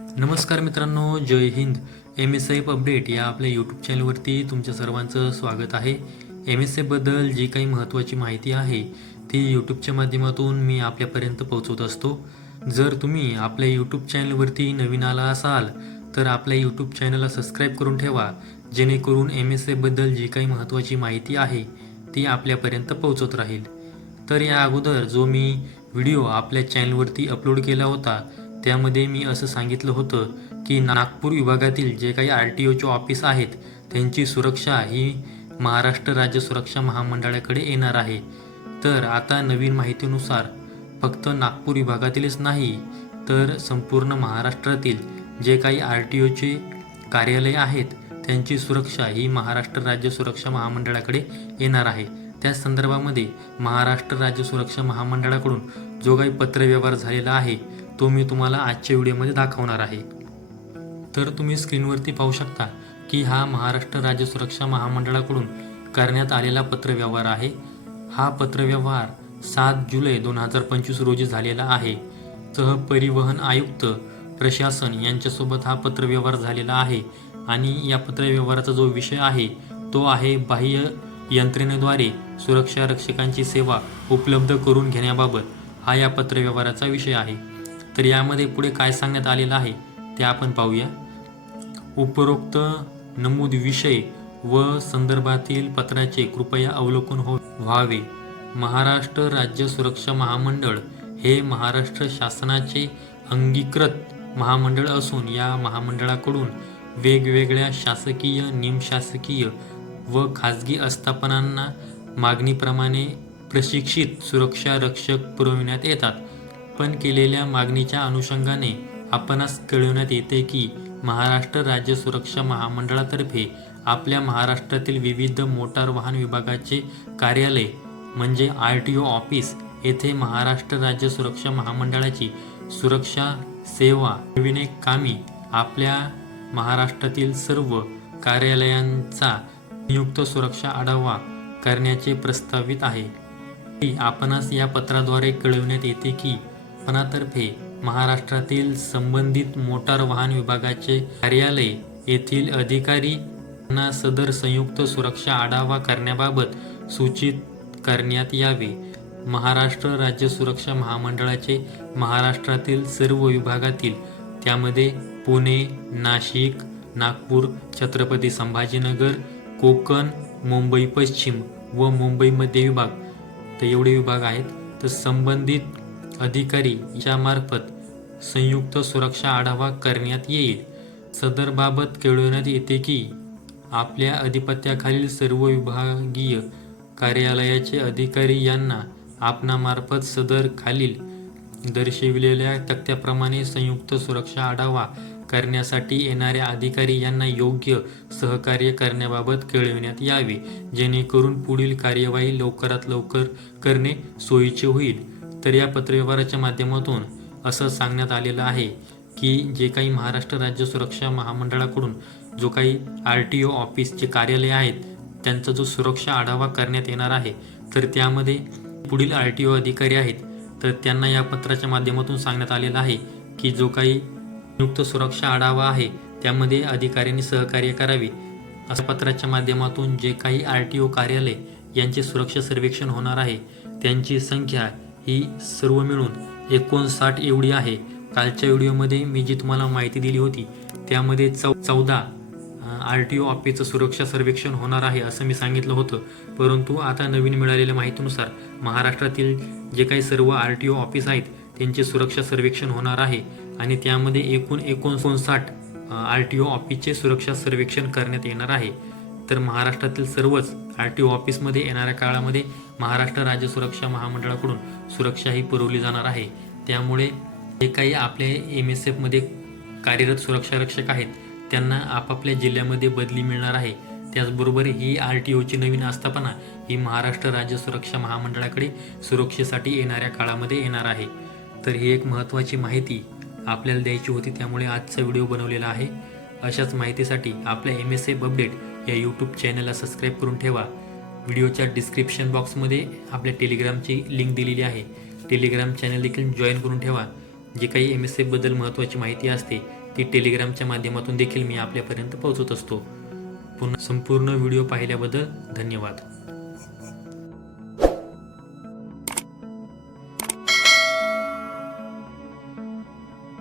नमस्कार मित्रांनो Jai Hind. M S F update या आपल्या यूट्यूब चॅनलवरती तुमच्या सर्वांचं स्वागत आहे. एम एस एफबद्दल जी काही महत्त्वाची माहिती आहे ती यूट्यूबच्या माध्यमातून मी आपल्यापर्यंत पोहोचवत असतो. जर तुम्ही आपल्या यूट्यूब चॅनलवरती नवीन आला असाल तर आपल्या यूट्यूब चॅनलला सबस्क्राईब करून ठेवा. जेणेकरून एम एस एफबद्दल जी काही महत्त्वाची माहिती आहे ती आपल्यापर्यंत पोहोचत राहील. तर या अगोदर जो मी व्हिडिओ आपल्या चॅनलवरती अपलोड केला होता त्यामध्ये मी असं सांगितलं होतं की नागपूर विभागातील जे काही आर टी ओचे ऑफिस आहेत त्यांची सुरक्षा ही महाराष्ट्र राज्य सुरक्षा महामंडळाकडे येणार आहे. तर आता नवीन माहितीनुसार फक्त नागपूर विभागातीलच नाही तर संपूर्ण महाराष्ट्रातील जे काही आर टी ओचे कार्यालय आहेत त्यांची सुरक्षा ही महाराष्ट्र राज्य सुरक्षा महामंडळाकडे येणार आहे. त्या संदर्भामध्ये महाराष्ट्र राज्य सुरक्षा महामंडळाकडून जो काही पत्रव्यवहार झालेला आहे तो मी तुम्हाला आजच्या व्हिडिओमध्ये दाखवणार आहे. तर तुम्ही स्क्रीनवरती पाहू शकता की हा महाराष्ट्र राज्य सुरक्षा महामंडळाकडून करण्यात आलेला पत्रव्यवहार आहे. हा पत्रव्यवहार सात जुलै दोन हजार पंचवीस रोजी झालेला आहे. सह परिवहन आयुक्त प्रशासन यांच्यासोबत हा पत्रव्यवहार झालेला आहे आणि या पत्रव्यवहाराचा जो विषय आहे तो आहे बाह्य यंत्रणेद्वारे सुरक्षा रक्षकांची सेवा उपलब्ध करून घेण्याबाबत हा या पत्रव्यवहाराचा विषय आहे. तर यामध्ये पुढे काय सांगण्यात आलेलं आहे ते आपण पाहूया. उपरोक्त नमूद विषय व संदर्भातील पत्राचे कृपया अवलोकन हो व्हावे. महाराष्ट्र राज्य सुरक्षा महामंडळ हे महाराष्ट्र शासनाचे अंगीकृत महामंडळ असून या महामंडळाकडून वेगवेगळ्या शासकीय निमशासकीय व खाजगी आस्थापनांना मागणीप्रमाणे प्रशिक्षित सुरक्षा रक्षक पुरविण्यात येतात. आपण केलेल्या मागणीच्या अनुषंगाने आपणास कळवण्यात येते की महाराष्ट्र राज्य सुरक्षा महामंडळातर्फे आपल्या महाराष्ट्रातील विविध मोटार वाहन विभागाचे कार्यालय म्हणजे आर टी ओ ऑफिस येथे महाराष्ट्र राज्य सुरक्षा महामंडळाची सुरक्षा सेवा पुरविणे कामी आपल्या महाराष्ट्रातील सर्व कार्यालयांचा नियुक्त सुरक्षा आढावा करण्याचे प्रस्तावित आहे. आपणास या पत्राद्वारे कळविण्यात येते की आपणातर्फे महाराष्ट्रातील संबंधित मोटार वाहन विभागाचे कार्यालय येथील अधिकारी यांना सदर संयुक्त सुरक्षा आढावा करण्याबाबत सूचित करण्यात यावे. महाराष्ट्र राज्य सुरक्षा महामंडळाचे महाराष्ट्रातील सर्व विभागातील त्यामध्ये पुणे नाशिक नागपूर छत्रपती संभाजीनगर कोकण मुंबई पश्चिम व मुंबई मध्य विभाग. तर एवढे विभाग आहेत. तर संबंधित अधिकारी यामार्फत संयुक्त सुरक्षा आढावा करण्यात येईल. सदरबाबत कळविण्यात येते की आपल्या अधिपत्याखालील सर्व विभागीय कार्यालयाचे अधिकारी यांना आपणामार्फत सदर खालील दर्शविलेल्या तक्त्याप्रमाणे संयुक्त सुरक्षा आढावा करण्यासाठी येणाऱ्या अधिकारी यांना योग्य सहकार्य करण्याबाबत कळविण्यात यावे. जेणेकरून पुढील कार्यवाही लवकरात लवकर करणे सोयीचे होईल. तर या पत्रव्यवहाराच्या माध्यमातून असं सांगण्यात आलेलं आहे की जे काही महाराष्ट्र राज्य सुरक्षा महामंडळाकडून जो काही आर टी ओ ऑफिसचे कार्यालय आहेत त्यांचा जो सुरक्षा आढावा करण्यात येणार आहे तर त्यामध्ये पुढील आर टी ओ अधिकारी आहेत तर त्यांना या पत्राच्या माध्यमातून सांगण्यात आलेलं आहे की जो काही नियुक्त सुरक्षा आढावा आहे त्यामध्ये अधिकाऱ्यांनी सहकार्य करावे. अशा पत्राच्या माध्यमातून जे काही आर टी ओ कार्यालय यांचे सुरक्षा सर्वेक्षण होणार आहे त्यांची संख्या ही सर्व मिळून एकोणसाठ एवढी आहे. कालच्या व्हिडिओमध्ये मी जी तुम्हाला माहिती दिली होती त्यामध्ये चौ चौदा आर टी ओ ऑफिसचं सुरक्षा सर्वेक्षण होणार आहे असं मी सांगितलं होतं. परंतु आता नवीन मिळालेल्या माहितीनुसार महाराष्ट्रातील जे काही सर्व आर टी ओ ऑफिस आहेत त्यांचे सुरक्षा सर्वेक्षण होणार आहे आणि त्यामध्ये एकूण एकोणसाठ आर टी ओ ऑफिसचे सुरक्षा सर्वेक्षण करण्यात येणार आहे. तर महाराष्ट्रातील सर्वच आर टी ओ ऑफिसमध्ये येणाऱ्या काळामध्ये महाराष्ट्र राज्य सुरक्षा महामंडळाकडून सुरक्षा ही पुरवली जाणार आहे. त्यामुळे जे काही आपले एम एस एफमध्ये कार्यरत सुरक्षा रक्षक आहेत त्यांना आपापल्या जिल्ह्यामध्ये बदली मिळणार आहे. त्याचबरोबर ही आर टी ओची नवीन आस्थापना ही महाराष्ट्र राज्य सुरक्षा महामंडळाकडे सुरक्षेसाठी येणाऱ्या काळामध्ये येणार आहे. तर ही एक महत्त्वाची माहिती आपल्याला द्यायची होती त्यामुळे आजचा व्हिडिओ बनवलेला आहे. अशाच माहितीसाठी आपल्या एम एस एफ अपडेट या यूट्यूब चॅनलला सबस्क्राईब करून ठेवा. व्हिडिओच्या डिस्क्रिप्शन बॉक्समध्ये आपल्या टेलिग्रामची लिंक दिलेली आहे. टेलिग्राम चॅनल देखील जॉईन करून ठेवा. जे काही एम एस एफबद्दल महत्त्वाची माहिती असते ती टेलिग्रामच्या माध्यमातून देखील मी आपल्यापर्यंत पोहोचत असतो. पुन्हा संपूर्ण व्हिडिओ पाहिल्याबद्दल धन्यवाद.